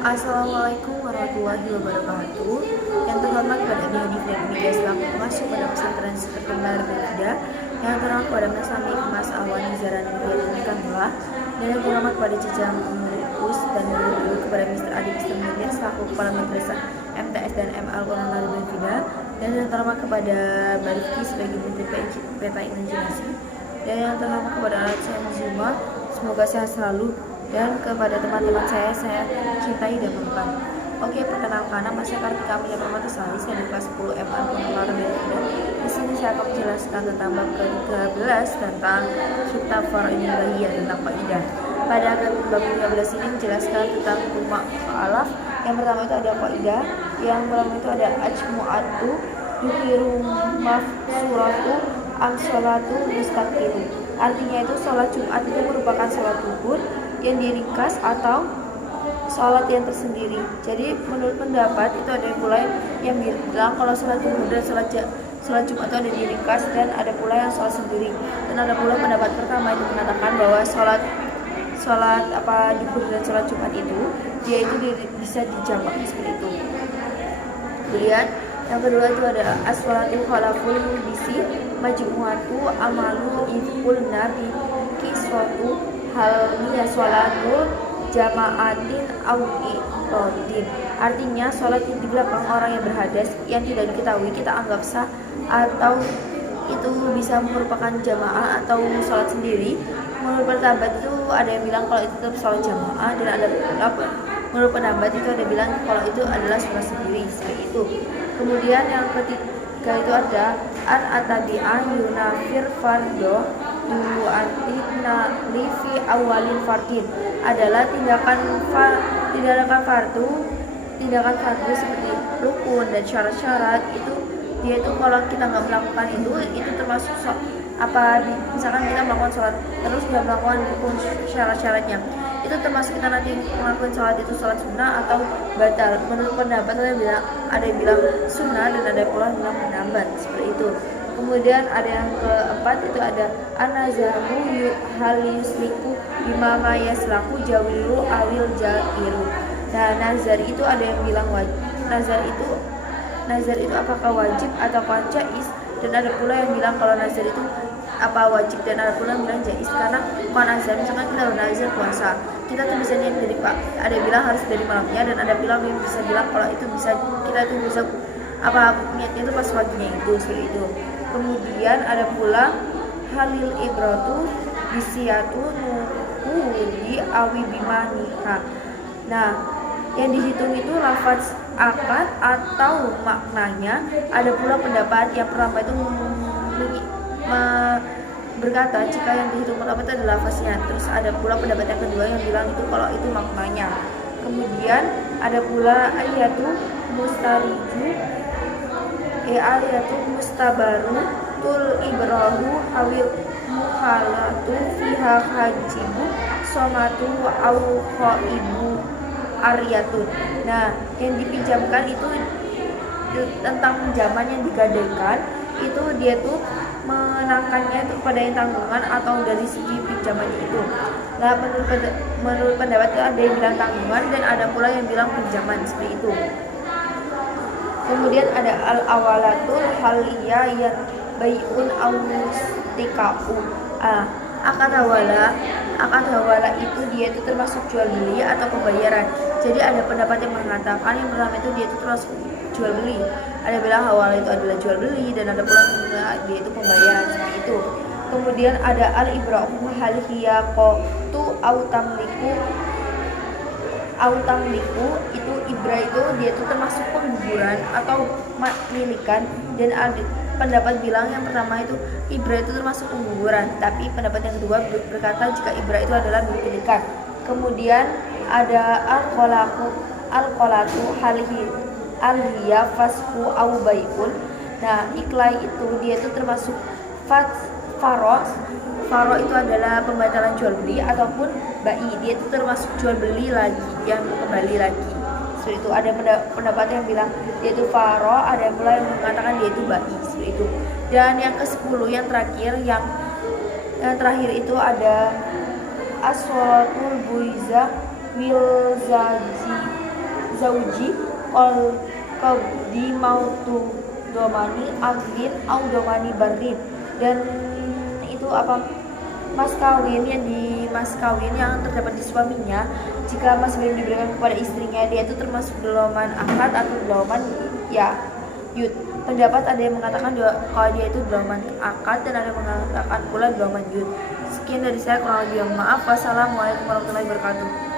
Assalamualaikum warahmatullahi wabarakatuh. Yang terhormat kepada Abi dan Media selaku masuk pada pesantren terkenal berbeda. Yang terhormat kepada Mas Ami Mas Awan Zaran Negeri Kamula. Dan yang terhormat kepada jajaran pengurus dan guru kepada Mr. Adi Mr. Media selaku kepala madrasah MTS dan ML Qur'an berbeda. Dan yang terhormat kepada Barifki sebagai menteri peta imajinasi. Dan yang terhormat kepada Alat saya Zuma, semoga sehat selalu. Dan kepada teman-teman saya cintai dan mempan. Oke, perkenalkan nama saya Kartika Amelia Permatasari, saya di kelas 10 MA Pengeluaran dan di sini saya akan menjelaskan tentang bab ke-13 tentang kitab Faraidul tentang faidah. Pada bab 13 ini menjelaskan tentang rumah alaf. Yang pertama itu ada faidah, yang pertama itu ada ajmu'atu, yukiru mafsuratu, am-sholatu mustaqilu. Artinya itu sholat Jumat itu merupakan sholat duhur yang diringkas atau sholat yang tersendiri. Jadi menurut pendapat itu ada pula yang bilang kalau sholat duhur dan sholat Jumat itu ada diringkas, dan ada pula yang sholat sendiri. Dan ada pula pendapat pertama itu mengatakan bahwa sholat duhur dan sholat Jumat itu dia itu bisa dijamak seperti itu. Kemudian yang kedua itu ada as-sholatu khalaful bisi majmu'atu amalu iful nabi kiswatu halnya sholatul jama'atin aw'irodin. Artinya sholat di belakang orang yang berhadas yang tidak diketahui kita anggap sah, atau itu bisa merupakan jamaah atau sholat sendiri. Menurut pendapat itu ada yang bilang kalau itu tetap sholat jamaah, dan ada menurut pendapat itu ada bilang kalau itu adalah sholat sendiri seperti itu. Kemudian yang ketiga itu ada an-atabi'ah yunafir fardo dulu antina lifi awalin fardin, adalah tindakan fardu seperti rukun dan syarat-syarat itu dia itu kalau kita nggak melakukan itu termasuk misalkan kita melakukan sholat terus nggak melakukan rukun syarat-syaratnya, itu termasuk kita nanti melakukan sholat itu sholat sunnah atau batal. Menurut pendapat ada yang bilang sunnah, dan ada pula yang bilang pendapat seperti itu. Kemudian ada yang keempat itu ada anazamu hal yusliku bimama yaslaku jawilu awil jairu. Nah, nazar itu ada yang bilang wajib. Nazar itu apakah wajib atau jaiz, dan ada pula yang bilang kalau nazar itu apa wajib, dan ada pula yang bilang jaiz. Karena kalau nazar, misalkan kita nazar puasa, kita tuh bisa niat dari ada yang bilang harus dari malamnya, dan ada bilang yang bisa bilang kalau itu bisa kita itu bisa niatnya itu pas paginya itu seperti itu. Kemudian ada pula halil ibratu bisiatu nuhudi awi bimaniha. Nah, yang dihitung itu lafaz akad atau maknanya. Ada pula pendapat yang pertama itu berkata jika yang dihitung pertama itu adalah lafaznya. Terus ada pula pendapat yang kedua yang bilang itu kalau itu maknanya. Kemudian ada pula ayatu mustabaru tul ibrahu awil muhalatu fiha hajibu somatu au ibu aryatun. Nah, yang dipinjamkan itu tentang pinjaman yang digadaikan itu dia tuh menangkannya itu pada yang tanggungan atau dari segi pinjamannya itu. Nah, menurut pendapat itu ada yang bilang tanggungan, dan ada pula yang bilang pinjaman seperti itu. Kemudian ada al-awalatul haliyah yang bai'un awustika'u. Akad hawala itu dia itu termasuk jual beli atau pembayaran. Jadi ada pendapat yang mengatakan yang pertama itu dia itu termasuk jual beli. Ada bilang hawala itu adalah jual beli, dan ada pula yang dia itu pembayaran seperti itu. Kemudian ada al-ibra'u hal hiya qatu autamliku itu ibra itu dia itu termasuk pengguguran atau milikan, dan ada pendapat bilang yang pertama itu ibra itu termasuk pengguguran, tapi pendapat yang kedua berkata jika ibra itu adalah milikan. Kemudian ada al-qalatu alhiya fasku au bai'un. Nah, iklai itu dia itu termasuk faro itu adalah pembatalan jual beli, ataupun bai dia itu termasuk jual beli lagi yang kembali lagi. Seperti itu. Ada pendapat yang bilang dia itu faro, ada pula yang mengatakan dia itu bai seperti itu. Dan yang ke-10 yang terakhir itu ada as-sholatul buiza wil zaji zauji kol di mautu domani aglin au domani barin. Dan itu apa, mas kawin yang terdapat di suaminya jika mas belum diberikan kepada istrinya, dia itu termasuk doloman akad atau doloman ya yud. Pendapat ada yang mengatakan kalau dia itu doloman akad dan ada yang mengatakan pula doloman yud. Sekian dari saya, kurang lebih yang maaf. Wassalamualaikum warahmatullahi wabarakatuh.